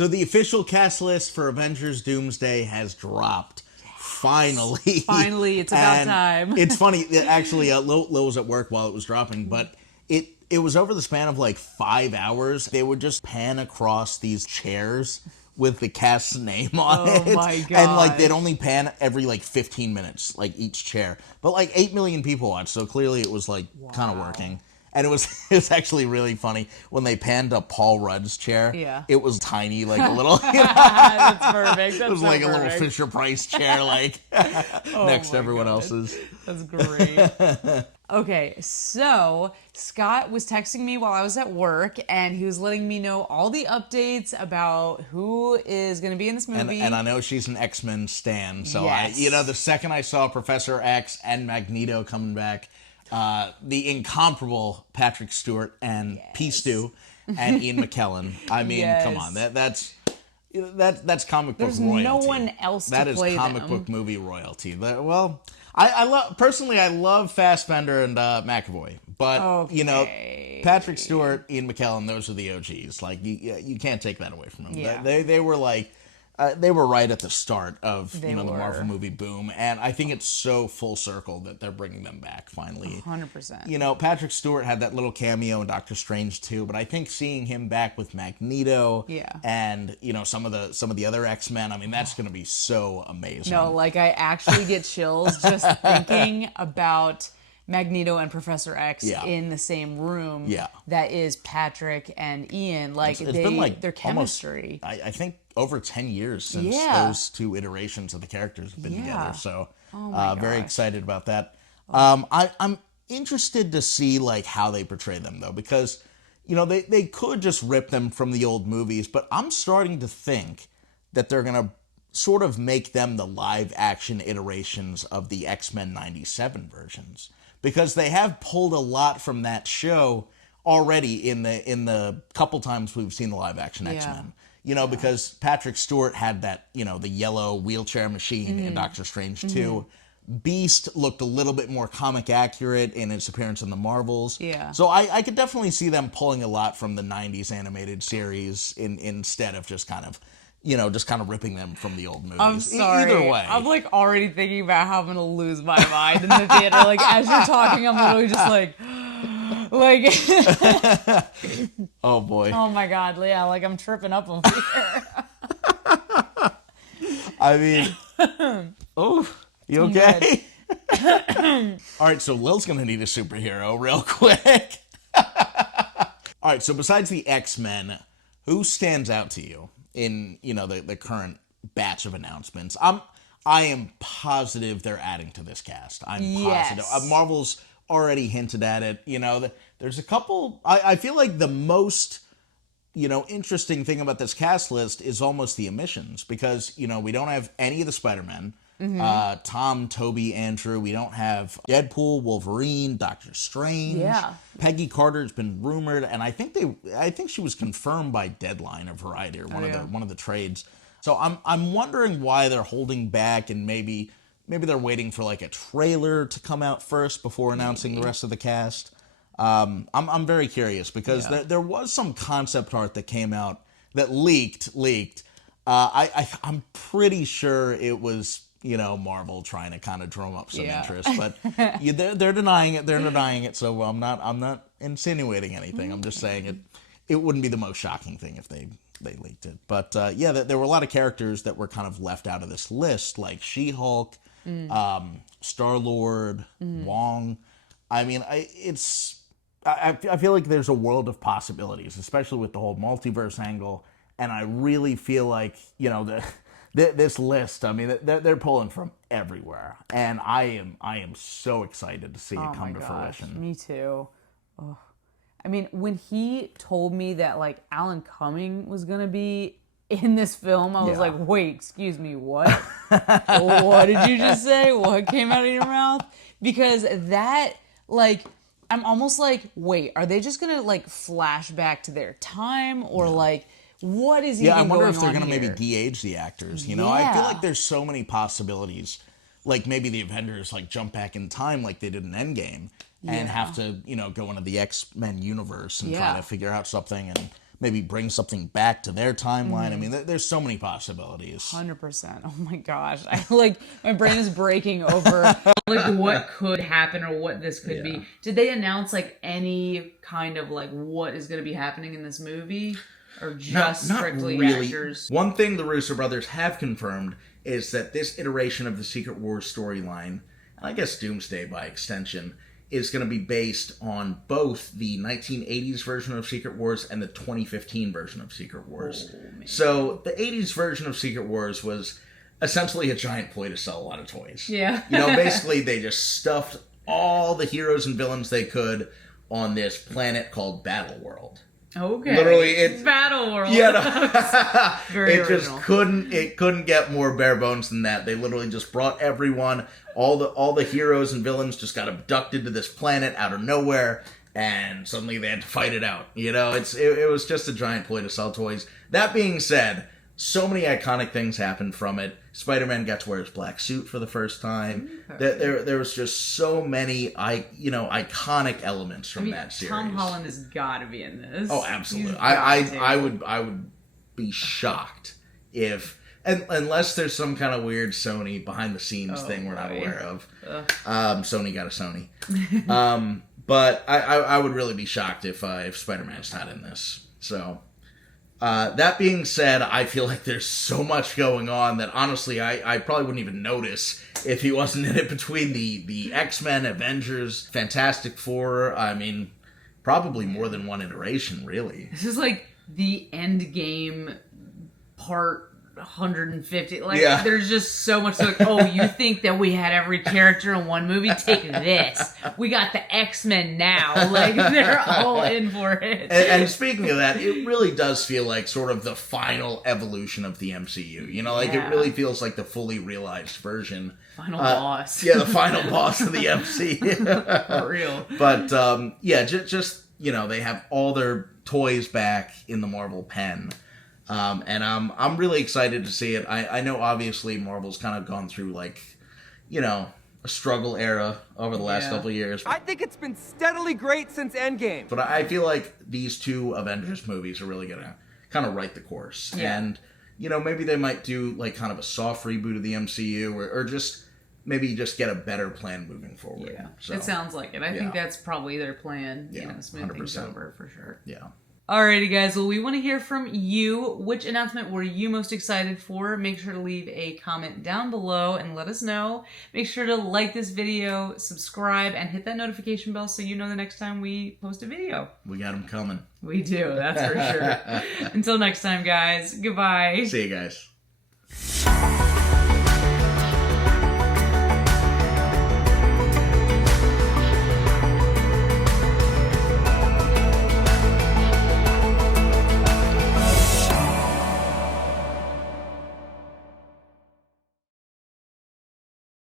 So the official cast list for Avengers Doomsday has dropped. Finally. Finally, it's about And time. it's funny, actually, Lil was at work while it was dropping, but it was over the span of like 5 hours. They would just pan across these chairs with the cast's name on Oh it. my And like they'd gosh. only pan every like 15 minutes, like each chair. But like 8 million people watched, so clearly it was like kind of working. And it was it was actually really funny when they panned up Paul Rudd's chair. Yeah. It was tiny, like a little. That's perfect. That's It was so like a little perfect. Fisher Price chair, like next to my everyone God. else's. That's great. Okay, so Scott was texting me while I was at work, and he was letting me know all the updates about who is going to be in this movie. And I know she's an X-Men stan, so Yes. the second I saw Professor X and Magneto coming back, the incomparable Patrick Stewart and P. Stu and Ian McKellen. I mean, come on, that's comic book There's royalty. no one else to That is play comic them. book movie royalty. Well, I love personally. I love Fassbender and McAvoy, but Okay. Patrick Stewart, Ian McKellen, those are the OGs. Like you can't take that away from them. Yeah. They were like. They were right at the start of They the were. Marvel movie boom, and I think it's so full circle that they're bringing them back finally. 100%. Patrick Stewart had that little cameo in Doctor Strange too, but I think seeing him back with Magneto, Yeah. and some of the other X-Men, I mean, that's going to be so amazing. No, like I actually get chills just thinking about Magneto and Professor X Yeah. in the same room. Yeah. That is Patrick and Ian. Like It's been like their almost, chemistry. I think over 10 years since Yeah. those two iterations of the characters have been Yeah. together. So my very gosh. excited about that. I'm interested to see like how they portray them though, because they could just rip them from the old movies, but I'm starting to think that they're gonna sort of make them the live action iterations of the X-Men 97 versions, because they have pulled a lot from that show already in the couple times we've seen the live action X-Men. Because Patrick Stewart had that, the yellow wheelchair machine in Doctor Strange 2. Beast looked a little bit more comic accurate in its appearance in the Marvels. Yeah. So I could definitely see them pulling a lot from the 90s animated series instead of just kind of ripping them from the old movies. I'm sorry. Either way. I'm like already thinking about how I'm gonna lose my mind in the theater. Like as you're talking, I'm literally just like Oh boy. oh my god, yeah, like I'm tripping up over here. I mean, oh, you okay? All right, so Lil's gonna need a superhero real quick. All right, so besides the X-Men, who stands out to you in the current batch of announcements? I am positive they're adding to this cast. I'm positive. Yes. Marvel's already hinted at it. There's a couple. I feel like the most interesting thing about this cast list is almost the omissions, because we don't have any of the Spider-Men. Tom, Toby, Andrew. We don't have Deadpool, Wolverine, Doctor Strange. Yeah. Peggy Carter's been rumored, and I think she was confirmed by Deadline or Variety or one of the trades. So I'm wondering why they're holding back, and maybe they're waiting for like a trailer to come out first before announcing the rest of the cast. I'm very curious, because there was some concept art that came out that leaked. I'm pretty sure it was Marvel trying to kind of drum up some interest, but they're denying it. They're denying it. So I'm not insinuating anything. I'm just saying it wouldn't be the most shocking thing if they leaked it. But there were a lot of characters that were kind of left out of this list, like She-Hulk, Star-Lord, Wong. I mean, I feel like there's a world of possibilities, especially with the whole multiverse angle. And I really feel like, this list, I mean, they're pulling from everywhere. And I am so excited to see it come to fruition. Me too. Ugh. I mean, when he told me that like Alan Cumming was gonna be in this film, I was like, wait, excuse me, what? What did you just say? What came out of your mouth? Because that, like, I'm almost like, wait, are they just gonna like flash back to their time, or like, what is even I wonder going if they're on gonna here? maybe de-age the actors. I feel like there's so many possibilities. Like maybe the Avengers like jump back in time like they did in Endgame and have to go into the X-Men universe and try to figure out something. And maybe bring something back to their timeline. I mean, there's so many possibilities. 100%. Oh my gosh. My brain is breaking over like what could happen or what this could be. Did they announce like any kind of like what is going to be happening in this movie? Or just strictly really. Actors? One thing the Russo brothers have confirmed is that this iteration of the Secret Wars storyline, and I guess Doomsday by extension, is going to be based on both the 1980s version of Secret Wars and the 2015 version of Secret Wars. So the 80s version of Secret Wars was essentially a giant ploy to sell a lot of toys. Yeah. Basically they just stuffed all the heroes and villains they could on this planet called Battle World. Okay. Literally, it's Battle World. Yeah, no. Very it original. just couldn't get more bare bones than that. They literally just brought everyone, all the heroes and villains just got abducted to this planet out of nowhere, and suddenly they had to fight it out. It was just a giant ploy to sell toys. That being said, so many iconic things happened from it. Spider-Man got to wear his black suit for the first time. There was just so many iconic elements from that series. Tom Holland has got to be in this. Oh, absolutely. I would be shocked if, unless there's some kind of weird Sony behind the scenes thing we're not aware of. Sony got a Sony. But I would really be shocked if Spider-Man's not in this. So. That being said, I feel like there's so much going on that honestly I probably wouldn't even notice if he wasn't in it, between the X-Men, Avengers, Fantastic Four. I mean, probably more than one iteration, really. This is like the end game part 150. There's just so much. You think that we had every character in one movie? Take this. We got the X-Men now. They're all in for it. And speaking of that, it really does feel like sort of the final evolution of the MCU. It really feels like the fully realized version. Final boss. Yeah, the final boss of the MCU. For real. But, just they have all their toys back in the Marvel pen. And I'm really excited to see it. I know obviously Marvel's kind of gone through a struggle era over the last couple of years. I think it's been steadily great since Endgame. But I feel like these two Avengers movies are really gonna kind of right the course. Yeah. And maybe they might do kind of a soft reboot of the MCU or just maybe just get a better plan moving forward. Yeah, so, it sounds like it. I think that's probably their plan. Yeah, smooth things over for sure. Yeah. Alrighty guys, well we want to hear from you. Which announcement were you most excited for? Make sure to leave a comment down below and let us know. Make sure to like this video, subscribe, and hit that notification bell so you know the next time we post a video. We got them coming. We do, that's for sure. Until next time guys, goodbye. See you guys.